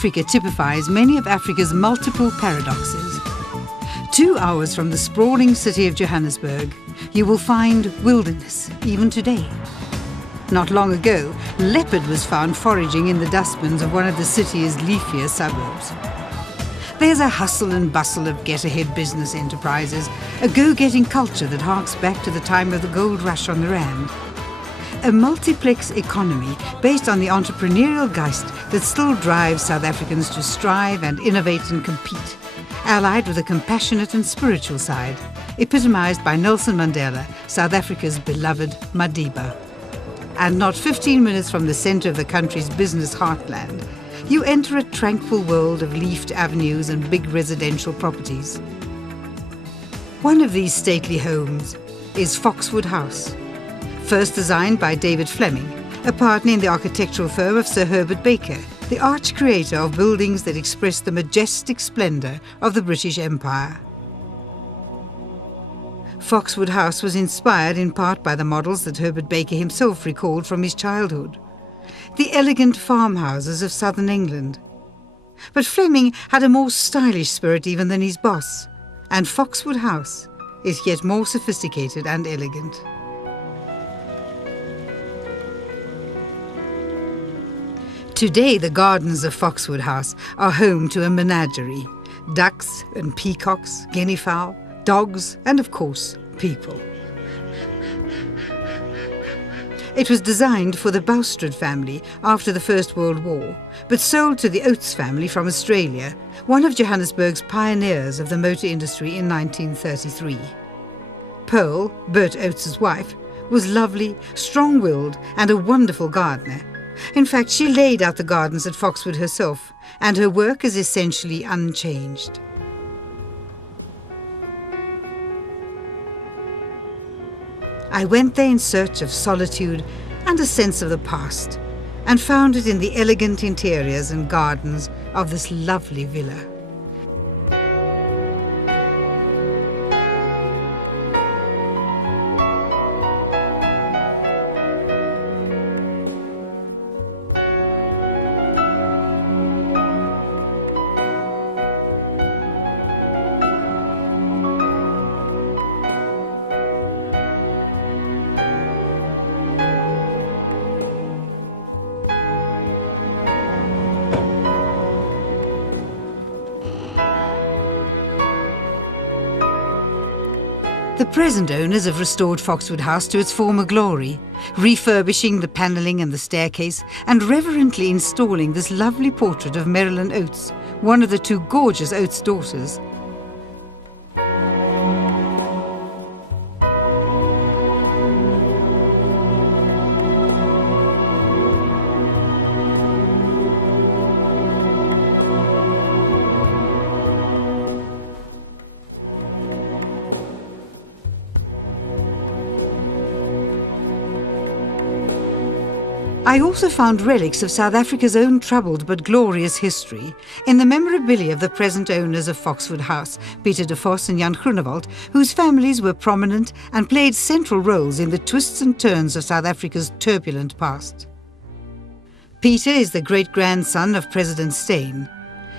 Africa typifies many of Africa's multiple paradoxes. 2 hours from the sprawling city of Johannesburg, you will find wilderness, even today. Not long ago, leopard was found foraging in the dustbins of one of the city's leafier suburbs. There's a hustle and bustle of get-ahead business enterprises, a go-getting culture that harks back to the time of the gold rush on the Rand. A multiplex economy based on the entrepreneurial geist that still drives South Africans to strive and innovate and compete, allied with a compassionate and spiritual side, epitomized by Nelson Mandela, South Africa's beloved Madiba. And not 15 minutes from the center of the country's business heartland, you enter a tranquil world of leafed avenues and big residential properties. One of these stately homes is Foxwood House, first designed by David Fleming, a partner in the architectural firm of Sir Herbert Baker, the arch-creator of buildings that express the majestic splendor of the British Empire. Foxwood House was inspired in part by the models that Herbert Baker himself recalled from his childhood, the elegant farmhouses of southern England. But Fleming had a more stylish spirit even than his boss, and Foxwood House is yet more sophisticated and elegant. Today, the gardens of Foxwood House are home to a menagerie: ducks and peacocks, guinea fowl, dogs, and of course, people. It was designed for the Boustrad family after the First World War, but sold to the Oates family from Australia, one of Johannesburg's pioneers of the motor industry in 1933. Pearl, Bert Oates' wife, was lovely, strong-willed, and a wonderful gardener. In fact, she laid out the gardens at Foxwood herself, and her work is essentially unchanged. I went there in search of solitude and a sense of the past, and found it in the elegant interiors and gardens of this lovely villa. The present owners have restored Foxwood House to its former glory, refurbishing the panelling and the staircase and reverently installing this lovely portrait of Marilyn Oates, one of the 2 gorgeous Oates daughters. I also found relics of South Africa's own troubled but glorious history in the memorabilia of the present owners of Foxwood House, Peter de Vos and Jan Groenewald, whose families were prominent and played central roles in the twists and turns of South Africa's turbulent past. Peter is the great-grandson of President Steyn,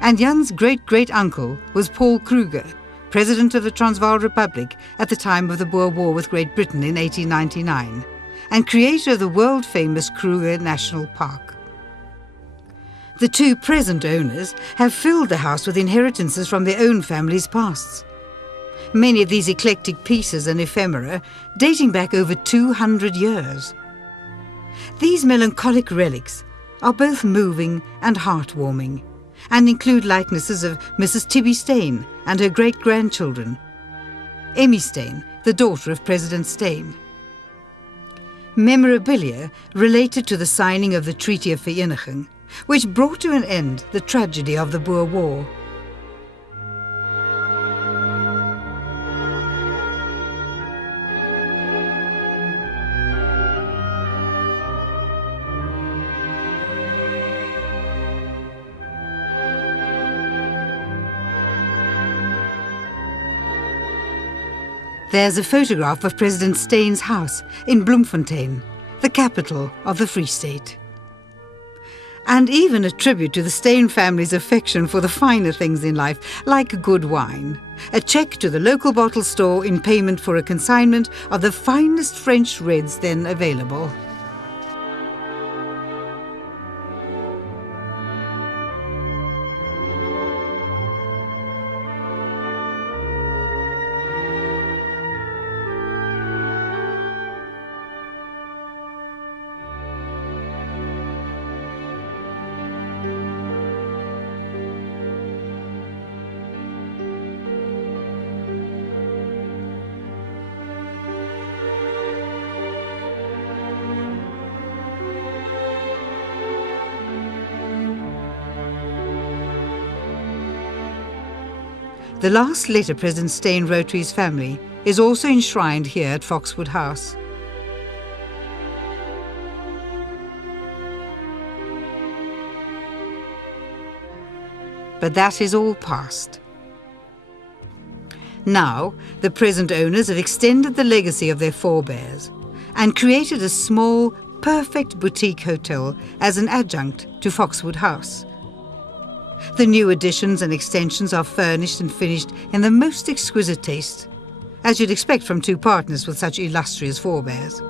and Jan's great-great-uncle was Paul Kruger, President of the Transvaal Republic at the time of the Boer War with Great Britain in 1899. And creator of the world-famous Kruger National Park. The 2 present owners have filled the house with inheritances from their own families' pasts. Many of these eclectic pieces and ephemera dating back over 200 years. These melancholic relics are both moving and heartwarming, and include likenesses of Mrs. Tibby Steyn and her great-grandchildren, Emmy Steyn, the daughter of President Steyn. Memorabilia related to the signing of the Treaty of Vereniging, which brought to an end the tragedy of the Boer War. There's a photograph of President Steyn's house in Bloemfontein, the capital of the Free State. and even a tribute to the Steyn family's affection for the finer things in life, like good wine. A cheque to the local bottle store in payment for a consignment of the finest French reds then available. The last letter President Steyn wrote to his family is also enshrined here at Foxwood House. But that is all past. Now, the present owners have extended the legacy of their forebears and created a small, perfect boutique hotel as an adjunct to Foxwood House. The new additions and extensions are furnished and finished in the most exquisite taste, as you'd expect from two partners with such illustrious forebears.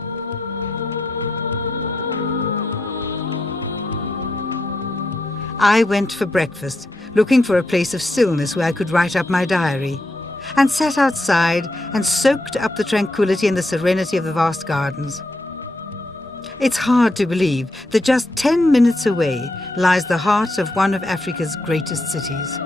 I went for breakfast, looking for a place of stillness where I could write up my diary, and sat outside and soaked up the tranquility and the serenity of the vast gardens. It's hard to believe that just 10 minutes away lies the heart of one of Africa's greatest cities.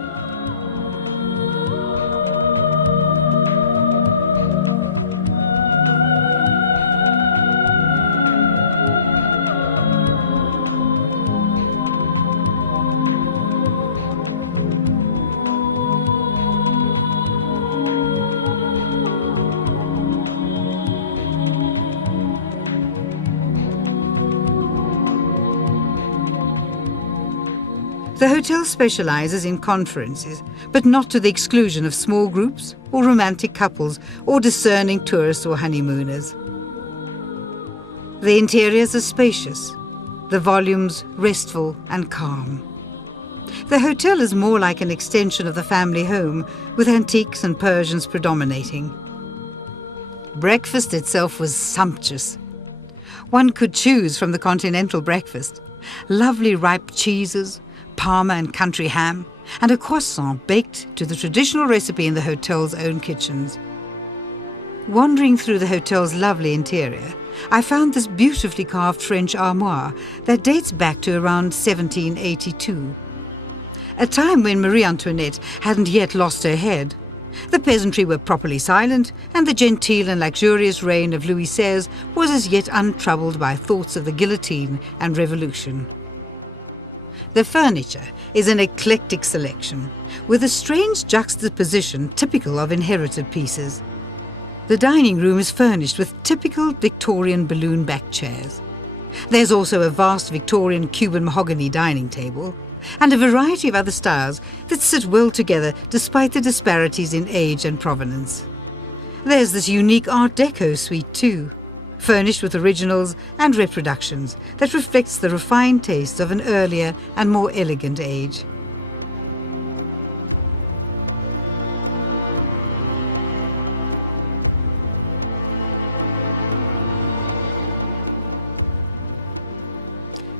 The hotel specializes in conferences, but not to the exclusion of small groups or romantic couples or discerning tourists or honeymooners. The interiors are spacious, the volumes restful and calm. The hotel is more like an extension of the family home, with antiques and Persians predominating. Breakfast itself was sumptuous. One could choose from the continental breakfast, lovely ripe cheeses, parma and country ham, and a croissant baked to the traditional recipe in the hotel's own kitchens. Wandering through the hotel's lovely interior, I found this beautifully carved French armoire that dates back to around 1782, a time when Marie Antoinette hadn't yet lost her head. The peasantry were properly silent, and the genteel and luxurious reign of Louis XVI was as yet untroubled by thoughts of the guillotine and revolution. The furniture is an eclectic selection, with a strange juxtaposition typical of inherited pieces. The dining room is furnished with typical Victorian balloon-backed chairs. There's also a vast Victorian Cuban mahogany dining table, and a variety of other styles that sit well together despite the disparities in age and provenance. There's this unique Art Deco suite too, furnished with originals and reproductions that reflects the refined taste of an earlier and more elegant age.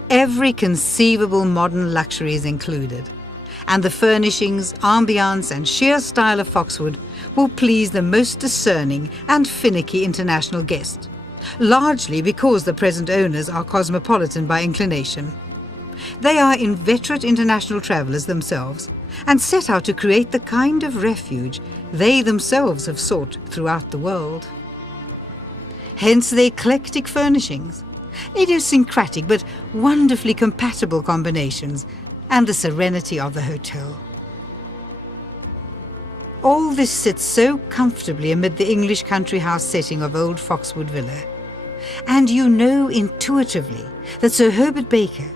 Every conceivable modern luxury is included, and the furnishings, ambiance and sheer style of Foxwood will please the most discerning and finicky international guest, largely because the present owners are cosmopolitan by inclination. They are inveterate international travellers themselves, and set out to create the kind of refuge they themselves have sought throughout the world. Hence the eclectic furnishings, idiosyncratic but wonderfully compatible combinations, and the serenity of the hotel. All this sits so comfortably amid the English country house setting of old Foxwood Villa. And you know intuitively that Sir Herbert Baker,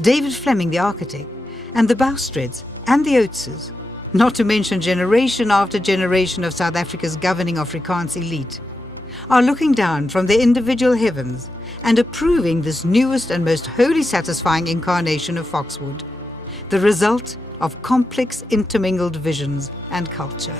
David Fleming the architect, and the Boustreds and the Oateses, not to mention generation after generation of South Africa's governing Afrikaans elite, are looking down from their individual heavens and approving this newest and most wholly satisfying incarnation of Foxwood, the result of complex intermingled visions and culture.